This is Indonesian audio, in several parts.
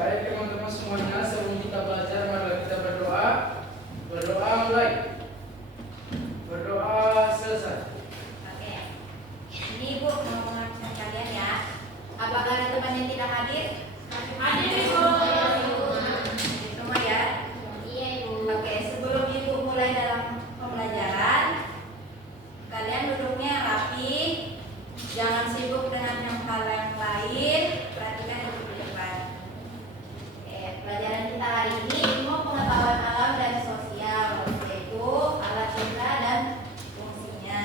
Baik teman-teman semuanya, sebelum kita belajar, mari kita berdoa. Berdoa mulai. Berdoa selesai. Oke. Ini Ibu mau mengajarkan kalian ya. Apakah ada teman yang tidak hadir? Hadir Ibu. Semua ya? Iya Ibu. Oke, sebelum Ibu mulai dalam pembelajaran, kalian duduknya rapi, jangan sibuk dengan hal yang lain. Perhatikan Ibu di depan. Oke, pelajaran kita hari ini ilmu pengetahuan alam dan sosial, yaitu alat indera dan fungsinya.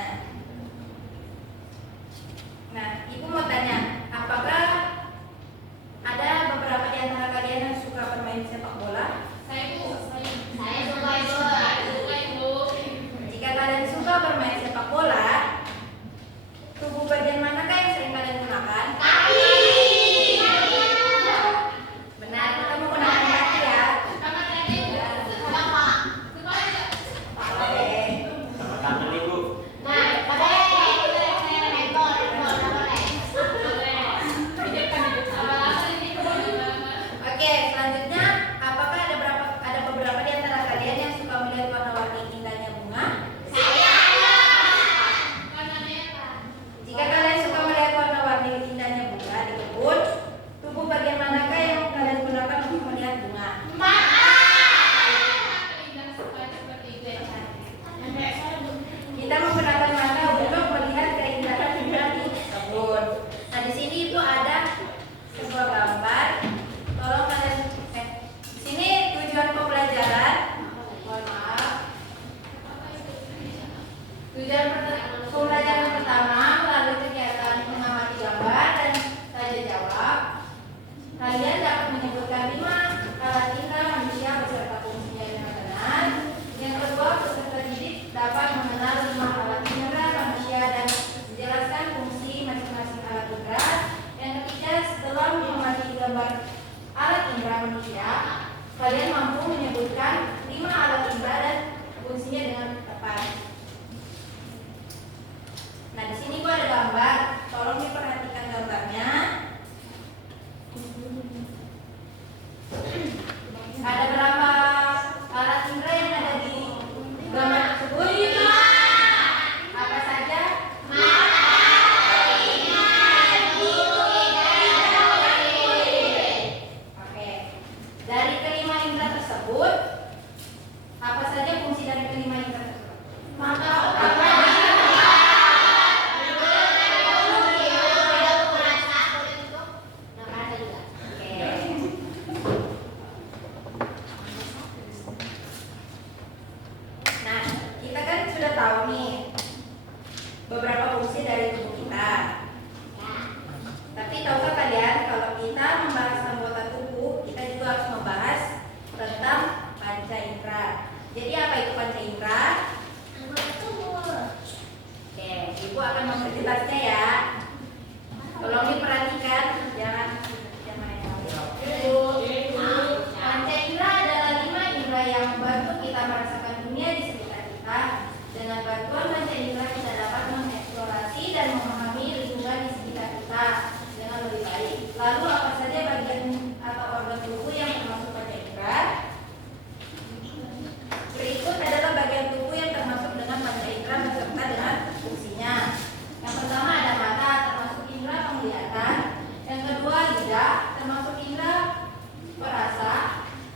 Nah, Ibu mau tanya, apakah ada beberapa di antara kalian yang suka bermain sepak bola? Saya suka Ibu. Jika kalian suka bermain sepak bola, tubuh bagian manakah yang sering kalian gunakan? Kaki. Benar, kita menggunakan kaki ya. Sama tadi kepala. Kepala deh. Sama tangan Ibu. Nah, pada ekor boleh. Oke, selanjutnya, apakah ada beberapa di antara kalian yang suka melihat warna-warni indahnya bunga? Jika kalian suka melihat warna-warni indahnya bunga di kebun, tubuh bagian manakah yang kalian gunakan untuk melihat bunga? Kita menggunakan mata untuk melihat keindahan bunga di kebun. Nah, di sini Ibu ada sebuah gambar. Tolong kalian di sini tujuan pembelajaran. Mohon maaf. Tujuan pembelajaran pertama melalui kegiatan mengamati gambar dan tanya jawab. Kalian dapat menyebutkan 5 alat indera manusia beserta fungsinya dengan benar. Yang kedua, peserta didik dapat mengenal 5 alat indera manusia dan menjelaskan fungsi masing-masing alat indera. Yang ketiga, setelah mengamati gambar alat indera manusia, kalian mampu menyebutkan 5 alat indera dan fungsinya dengan tepat. Nah, di sini gua ada gambar. Tolong diperhatikan gambarnya. Ada berapa alat indera yang ada di gambar tersebut? Apa saja? Oke. Dari kelima indera tersebut, apa saja fungsi dari kelima indera tersebut? Nah, kita kan sudah tahu nih beberapa fungsi dari tubuh kita. Tapi tahukah kalian kalau kita membahas anggota tubuh, kita juga harus membahas tentang panca indera. Jadi apa itu panca indera? Oke, Ibu akan memperjelasnya ya. Tolong diperhatikan, jangan main panca indera adalah 5 indera yang membantu kita merasakan dunia di sekitar kita. Dengan bantuan panca indera kita dapat mengeksplorasi dan memahami lingkungan di sekitar kita dengan lebih baik. Lalu apa saja bagian atau organ tubuh yang termasuk panca indera? Berikut adalah bagian tubuh yang termasuk dengan panca indera beserta dengan fungsinya. Yang pertama ada mata, termasuk indera penglihatan. Yang kedua lidah, termasuk indera perasa.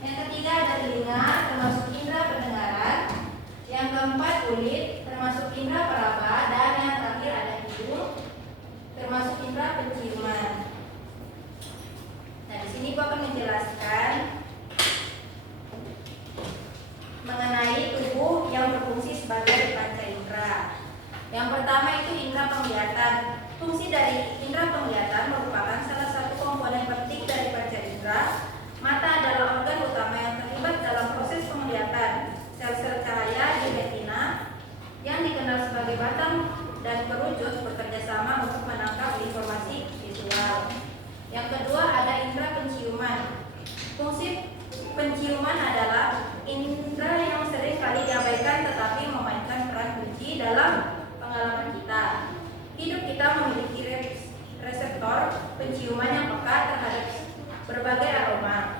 Yang ketiga ada telinga, termasuk indera pendengaran. Yang keempat kulit, termasuk indera peraba. Dan yang terakhir ada hidung, termasuk indera penciuman. Nah, di sini gua akan menjelaskan mengenai tubuh yang berfungsi sebagai panca indera. Yang pertama itu indera penglihatan. Fungsi dari indera penglihatan merupakan salah satu komponen penting dari panca indera. Mata adalah organ utama yang terlibat dalam proses penglihatan. Sel-sel cahaya di retina yang dikenal sebagai batang dan kerucut bekerja sama untuk menangkap informasi visual. Yang kedua ada indera penciuman. Fungsi penciuman adalah indera yang sering kali diabaikan tetapi memainkan peran kunci dalam pengalaman kita. Hidup kita memiliki reseptor penciuman yang peka terhadap berbagai aroma.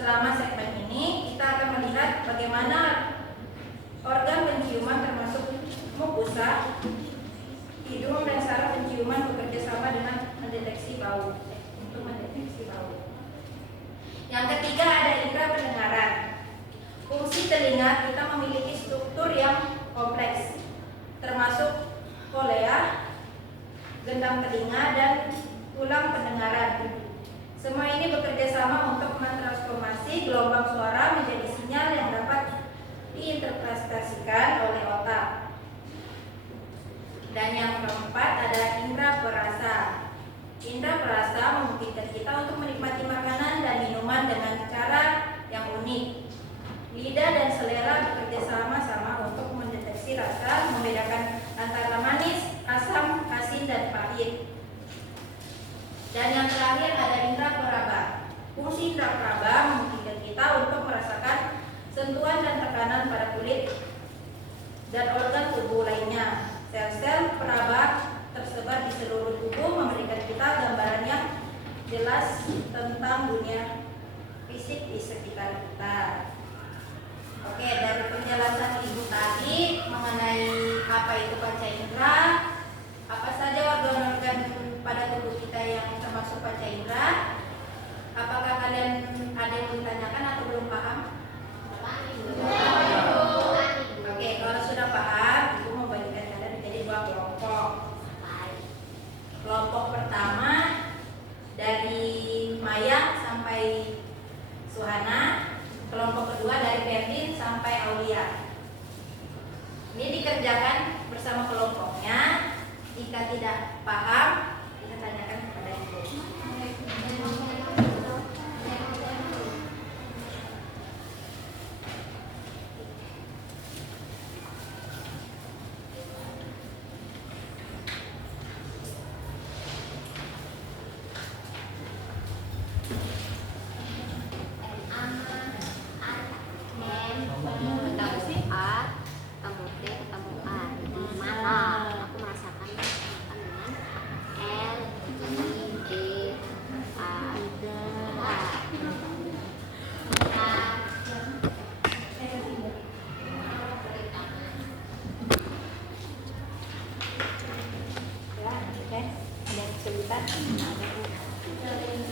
selama segmen ini kita akan melihat bagaimana organ penciuman termasuk mukosa, hidung dan saraf penciuman bekerja sama dengan mendeteksi bau. Untuk mendeteksi bau. Yang ketiga ada indera pendengaran. Fungsi telinga kita memiliki struktur yang kompleks, termasuk kolea, gendang telinga, dan tulang pendengaran. Semua ini bekerja sama untuk mentransformasi gelombang suara menjadi sinyal yang dapat diinterpretasikan oleh otak. Dan yang keempat ada indera perasa. Indera perasa memungkinkan kita untuk menikmati makanan dan minuman dengan cara yang unik. Lidah dan selera bekerja sama-sama untuk mendeteksi rasa, membedakan antara manis, asam, asin, dan pahit. Dan yang terakhir ada indera peraba. Fungsi indera peraba memungkinkan kita untuk merasakan sentuhan dan tekanan pada kulit dan organ tubuh lainnya. Sel-sel peraba tersebar di seluruh tubuh memberikan kita gambaran yang jelas tentang dunia fisik di sekitar kita. Oke, dari penjelasan Ibu tadi mengenai apa itu panca indera, apa saja organ-organ pada tubuh kita yang termasuk panca indera, apakah kalian ada yang ditanyakan atau belum paham? Oke, kalau sudah paham, Ibu membagikan kalian menjadi dua kelompok. Kelompok pertama dari Maya sampai Suhana. Kelompok kedua dari Ferdin sampai Aulia. Ini dikerjakan bersama kelompoknya. Jika tidak paham, kita tanyakan kepada Ibu.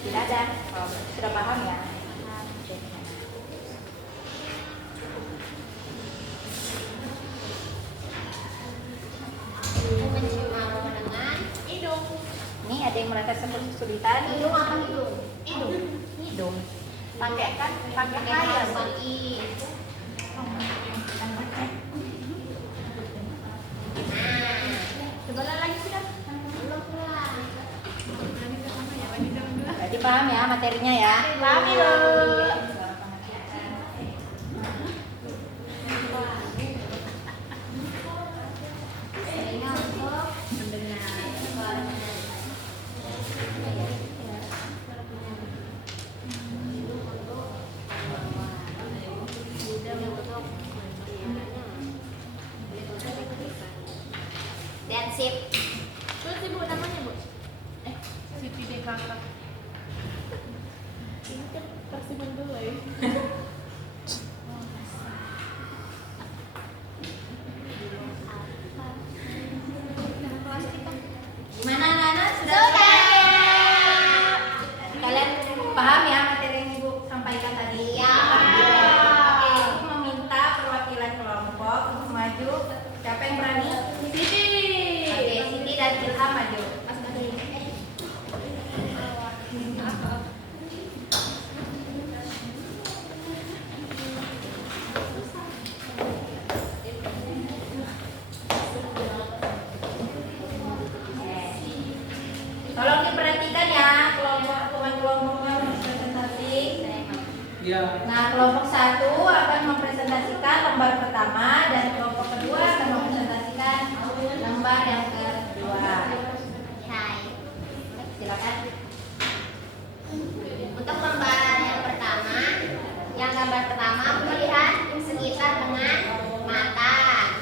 Tidak ada. Oh, sudah paham ya? Mencium aroma dengan hidung. Ini ada yang merasa kesulitan. Hidung apa hidung? Hidung. Pakai kan? Pakai air. Coba lagi sudah. Belum pulang. Berarti paham ya materinya ya? Paham, Ibu. That's it. Terus Ibu namanya, Bu? Siti DKK. Ini kan versi mendelai. Gimana anak-anak? Sudah? Kalian paham ya materi yang Ibu sampaikan tadi? Iya. Oke, Ibu meminta perwakilan kelompok untuk maju. Siapa yang berani? Siti. Oke, Siti dan Ilham maju. Tolong diperhatikan ya kelompok presentasi. Ya. Nah, kelompok 1 akan mempresentasikan lembar pertama dan kelompok kedua akan mempresentasikan lembar yang kedua. Hai. Silakan. Untuk gambar yang gambar pertama aku melihat sekitar dengan mata.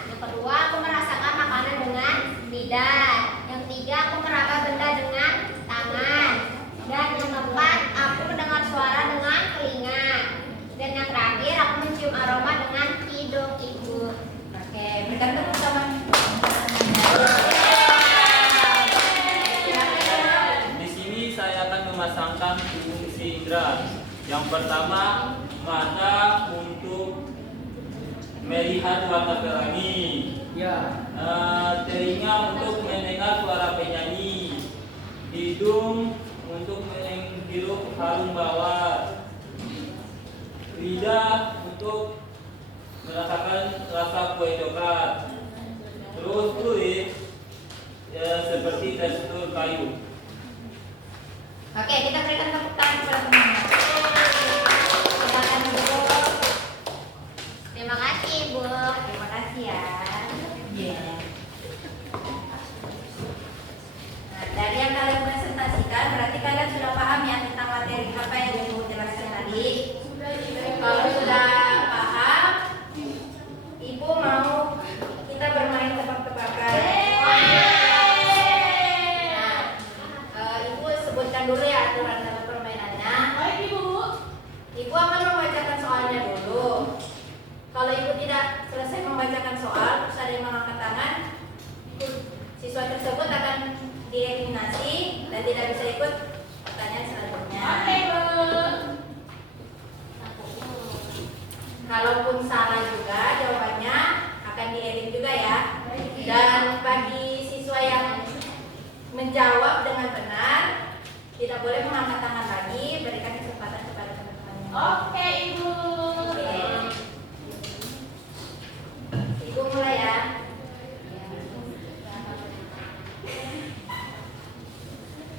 Yang kedua aku merasakan makanan dengan lidah. Yang ketiga aku meraba benda dengan tangan. Dan yang keempat aku mendengar suara dengan telinga. Yang pertama, mata untuk melihat warna pelangi. Ya. Telinga untuk mendengar suara penyanyi. Hidung untuk menghirup harum bawah. Lidah untuk merasakan rasa kue coklat. Terus kulit seperti tekstur kayu. Oke, kita berikan tepuk tangan kepada teman-teman. Silakan Bu. Terima kasih, Ibu. Terima kasih ya. Nah, dari yang kalian presentasikan, berarti kalian sudah paham ya tentang materi apa yang Ibu jelaskan tadi. Kalau sudah paham, Ibu mau kita bermain tebak-tebakan. Nah, Ibu sebutkan dulu ya aturan dalam permainannya. Ibu akan membacakan soalnya dulu. Kalau Ibu tidak selesai membacakan soal, terus ada yang mengangkat tangan, siswa tersebut akan dieliminasi dan tidak bisa ikut pertanyaan selanjutnya. Kalaupun salah juga jawabannya akan dielim juga ya. Dan bagi siswa yang menjawab dengan benar tidak boleh mengangkat tangan lagi, berikan kesempatan kepada teman-teman. Oke, Ibu. Oke. Ibu mulai ya.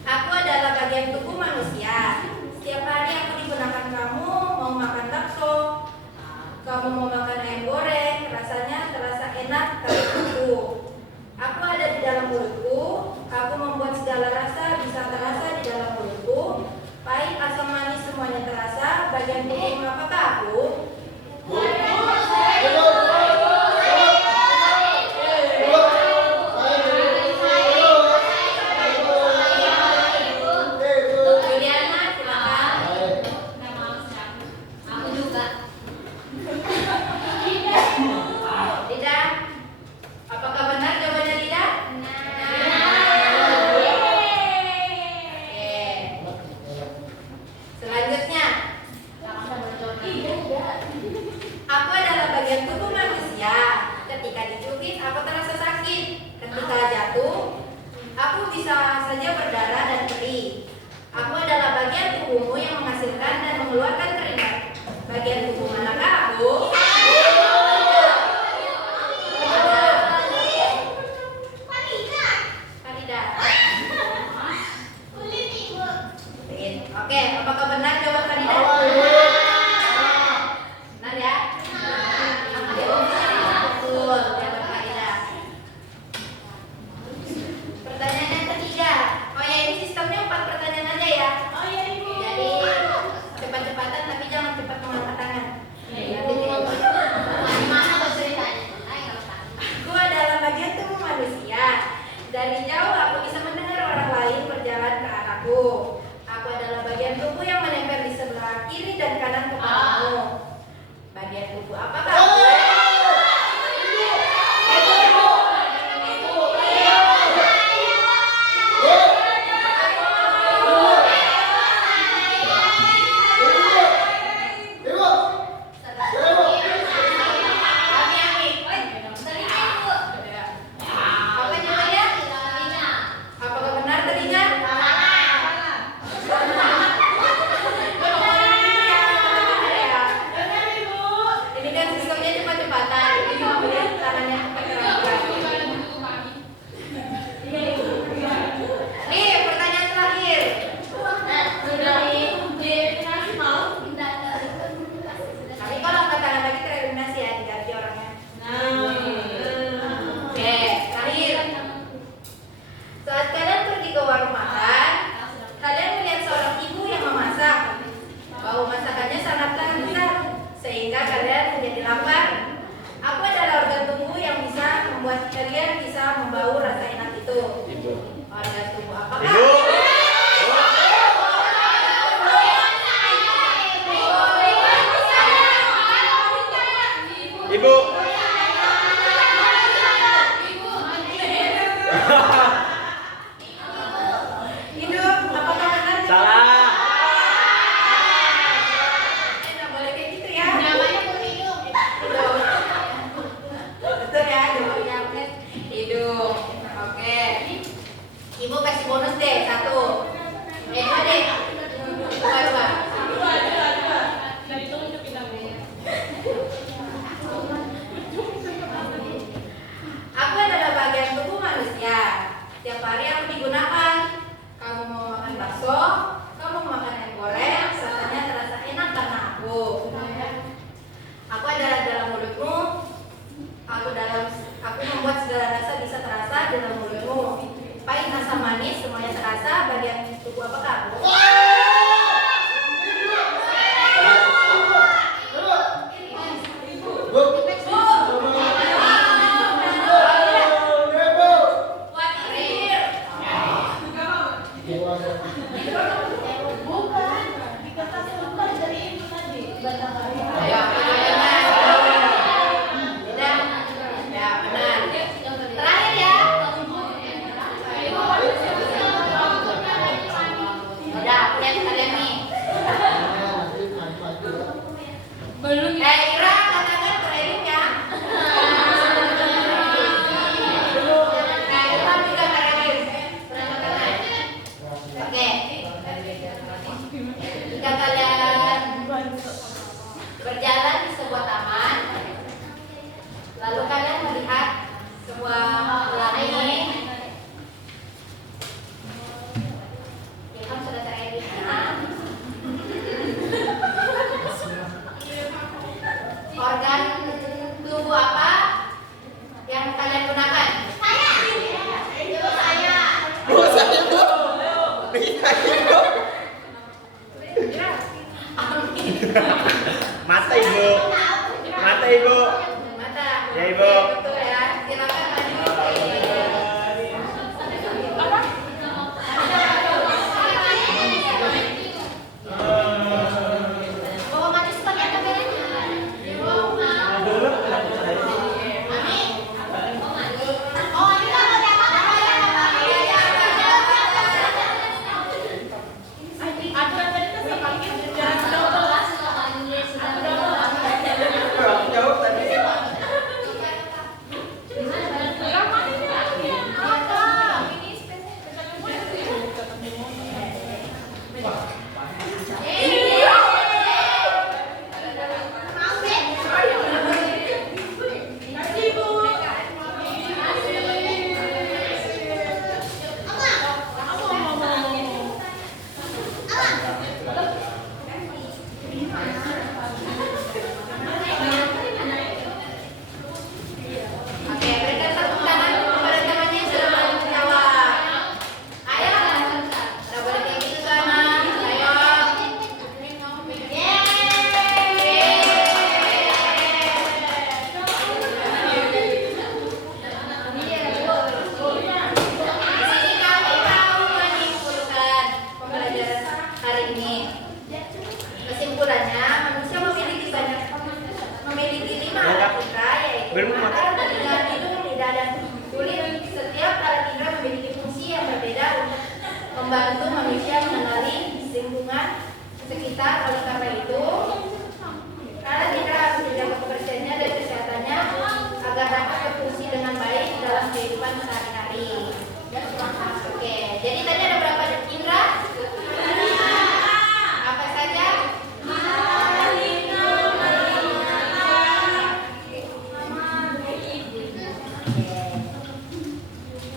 Aku adalah bagian tubuh manusia. Setiap hari aku digunakan kamu mau makan bakso. Kamu mau makan ayam goreng, rasanya terasa enak tapi aku. Aku ada di dalam mulutku. Aku membuat segala rasa bisa terasa di dalam mulutku. Pahit, asam, manis semuanya terasa. Bagian tubuh apakah aku? Juliana, silakan. Aku juga. Lidah. Apakah benar jawabannya Lidah? Oke. Selanjutnya, aku adalah bagian tubuh manusia. Ketika dicubit, aku terasa sakit. Ketika jatuh, aku bisa saja berdarah dan perih. Aku adalah bagian tubuhmu yang menghasilkan dan mengeluarkan keringat. Bagian tubuh manakah aku? Farida. Oke, apakah benar jawaban Farida? Benar ya? Betul, jawaban Farida. Pertanyaan yang ketiga. Oh ya, ini sistemnya 4 pertanyaan aja ya. Jadi cepat-cepatan Tiap hari aku digunakan. Kamu mau makan bakso, kamu mau makan ayam goreng, rasanya terasa enak karena aku. Aku adalah dalam mulutmu. Aku membuat segala rasa bisa terasa dalam mulutmu. Pahit, asam, manis, semuanya terasa. Bagian tubuh apakah aku? Ira, katakan terakhir ya. Ira juga terakhir. Oke. Jika kalian berjalan di sebuah taman, lalu kalian melihat sebuah pelangi. Ilham sudah terakhir. Organ tubuh apa yang kalian gunakan? Saya. Itu saya. Mata ibu. Mata ibu. Mata. Ya, Ibu. Betul ya. Silakan maju. Bawa maju sebagai kameranya. Oh, ini kan mau dapat Aturan tadi kan sepaket jarak Jawab tadi. Oke, berikan tepuk tangan kepada temannya yang sudah mau menjawab. Ayo, tidak boleh kayak gitu sana. Ayo. Di sini kami mau menyimpulkan pembelajaran hari ini. Kesimpulannya, manusia memiliki 5 alat indera, yaitu mata, telinga, hidung, lidah, dan kulit. Setiap alat indera memiliki fungsi yang berbeda untuk membantu manusia mengenali lingkungan sekitar. Oleh karena itu, alat indera harus dijaga kebersihannya dan kesehatannya agar dapat berfungsi dengan baik dalam kehidupan sehari-hari. Oke, jadi tadi ada berapa indera? Apa saja?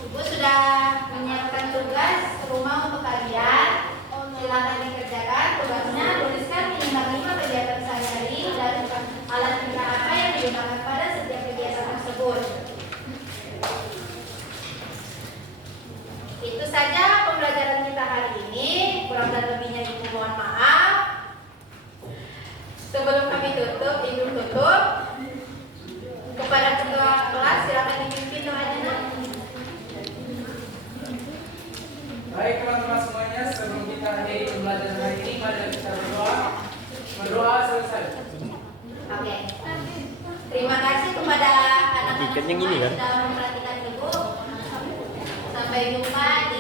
Ibu sudah menyiapkan tugas rumah untuk kalian. Silakan dikerjakan tugasnya. Tuliskan minimal 5 kegiatan sehari-hari dan alat indera apa yang digunakan pada setiap kegiatan tersebut. Itu saja pembelajaran kita hari ini. Kurang dan lebihnya Ibu mohon maaf. Sebelum kami tutup, Ibu tutup. Kepada ketua kelas silakan dipimpin doanya. Nak. Baik teman-teman semuanya, sebelum kita akhiri pembelajaran hari ini, mari kita berdoa. Berdoa selesai. Oke. Terima kasih kepada anak-anak Ikan yang ini semua kan? sudah memperhatikan Ibu. Sampai jumpa di